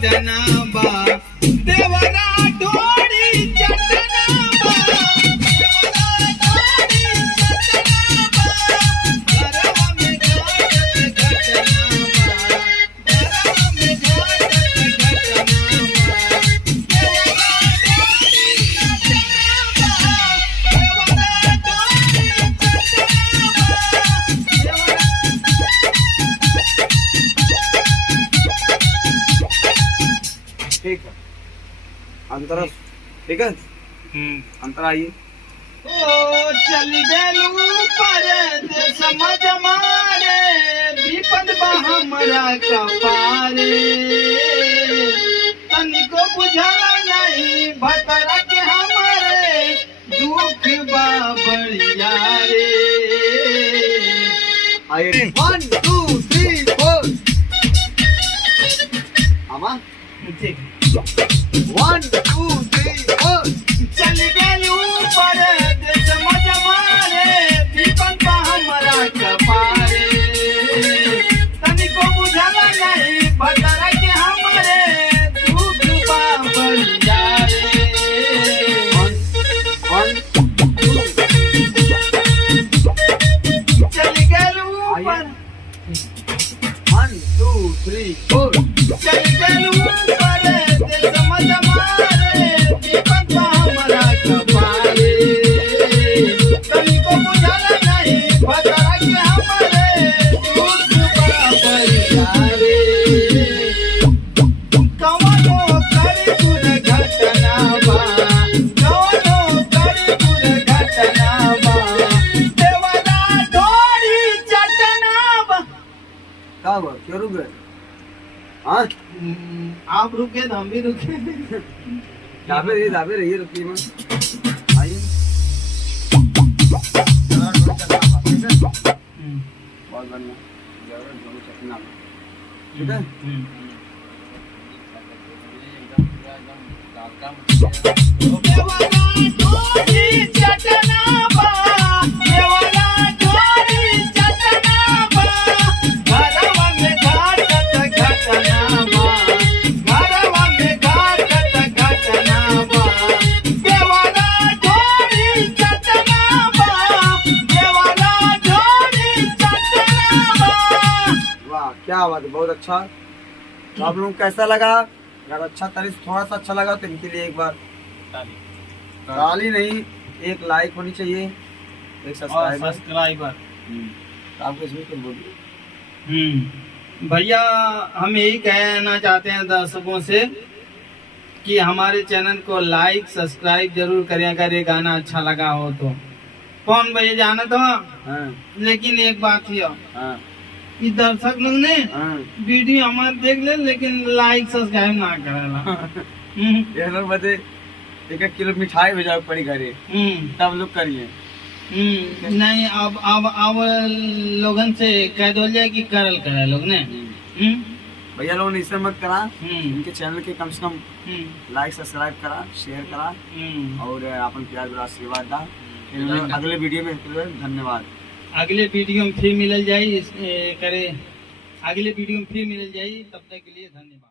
घटना बा देवरा ढोड़ी चटना बा घरवा में घाटत घटना बा घरवा में घाटत घटना बा देवरा ढोड़ी चटना बा देवरा ढोड़ी ठीक है अंतर, ठीक है अंतर आइए। ओ चल गेलू पर समझ मारे विपद बा हमरा कपारे तनिको बुझला नहीं भतरा के हमारे दुख बा बढ़िया रे। आइए 1 2 3 4 आमा ठीक 1 2 3 4 चल गेलू पर समझ मारे विपद बा हमरा कपारे तनिको बुझला नहीं भतरा के हमारे दुख बा बढ़िया रे। 1 चल गेलू पर 1 2 3 4 चल गेलू पर समझ मारे विपद बा हमरा कपारे तनिको बुझला नहीं भतरा के हमारे दुख बा बढ़िया रे। कवनो करी दुर्घटना बा कवनो करी दुर्घटना बा देवरा ढोड़ी चटना बा। क्या हुआ क्यों रुक गए? हाँ आप रुके तो हम भी रुके। दाबे रहिए रुकिए मैं आइए। बहुत बढ़िया जरूर दोनों चटना ठीक है। देवरा ढोड़ी चटना बा देवरा ढोड़ी चटना बा घरवा में घाटत घटना बा घरवा में घाटत घटना बा देवरा ढोड़ी चटना बा देवरा ढोड़ी चटना बा। वाह क्या बात है, बहुत अच्छा। तो आप लोगों को कैसा लगा? अगर अच्छा तारीफ थोड़ा सा अच्छा लगा तो इनके लिए एक बार ताली नहीं एक लाइक होनी चाहिए, एक सब्सक्राइबर। तो आपको इसमें कुछ बोलिए। भैया हम यही कहना चाहते हैं दर्शकों से कि हमारे चैनल को लाइक सब्सक्राइब जरूर करें अगर ये गाना अच्छा लगा हो तो। कौन भैया जाना था हाँ लेकिन एक बात ही हाँ कि दर्शक लोग ने हाँ वीडियो हमारे देख ले लेकिन लाइक सब्सक्राइब ना करेला। ये लोग बते 1 किलो मिठाई भेजा पड़ी घरे तब लोग करिए। नहीं अब लोगन से कह दो जाए कि करल करे लोग ने। भैया लोगों ने इसे मत करा, इनके चैनल के कम से कम लाइक सब्सक्राइब करा, शेयर करा और अपन प्यार बुरा आशीर्वाद दा। अगले वीडियो में धन्यवाद। अगले वीडियो में फिर मिलल जाई करे अगले वीडियो में फिर मिलल जाई तब तक के लिए धन्यवाद।